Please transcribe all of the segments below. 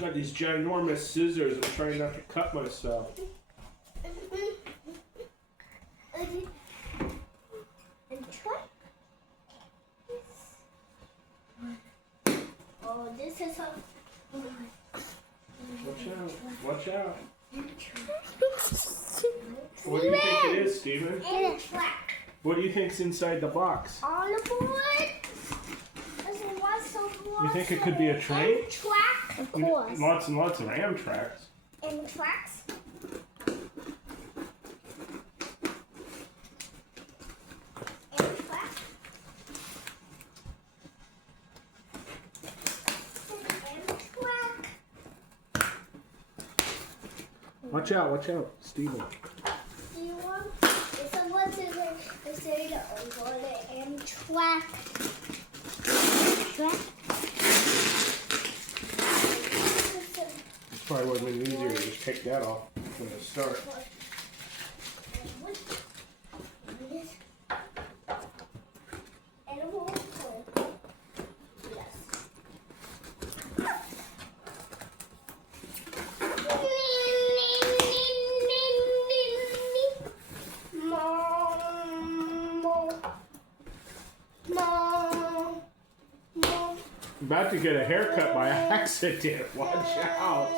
Got these ginormous scissors. I'm trying not to cut myself. Oh, this is a... Watch out. Watch out. What do you think it is, Steven? Track. What do you think's inside the box? On the board. You think it could be a train? Track. Of course. Lots and lots of Amtraks. And tracks. And track. And track. Watch out, Steven. Do you want? If someone says they say the and track. Track. Probably would have been easier to just take that off from the start. About to get a haircut by accident. Watch out.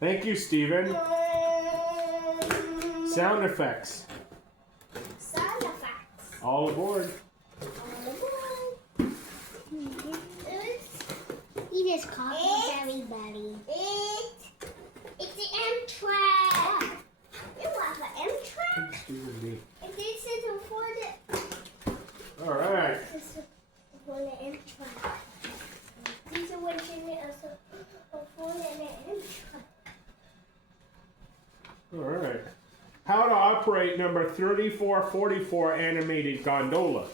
Thank you, Steven. Sound effects. Sound effects. All aboard. He just copies everybody. It's the Amtrak. You have an Amtrak? If this is for the... All right. This is for the Amtrak. These are what you need for the Amtrak. All right. How to operate number 3444 animated gondola.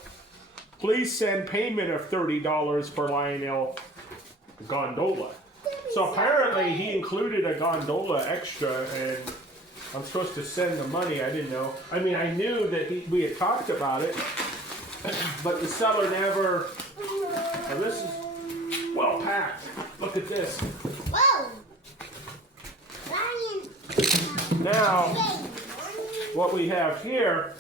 Please send payment of $30 for Lionel gondola. So apparently he included a gondola extra, and I'm supposed to send the money. I didn't know. I mean, I knew that we had talked about it, but the seller never. Now this is well packed. Look at this. Whoa! Lion. Now, what we have here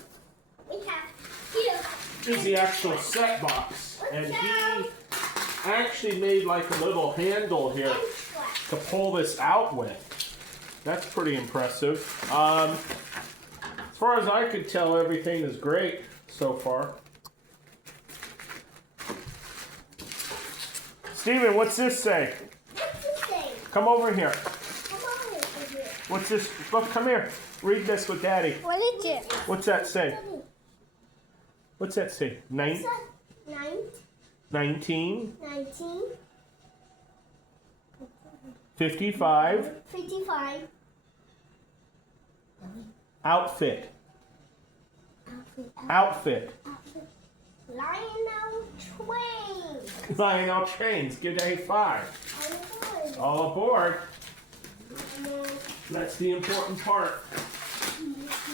is the actual set box, and he actually made like a little handle here to pull this out with. That's pretty impressive. As far as I could tell, everything is great so far. Steven, what's this say? What's this say? Come over here. Come on over here. What's this? Look, come here. Read this with Daddy. What is it? What's that say? What's that say? 19? 19. 55. 55. Outfit. Outfit. Lionel Train. Lionel Trains. Give a 5. All aboard. That's the important part.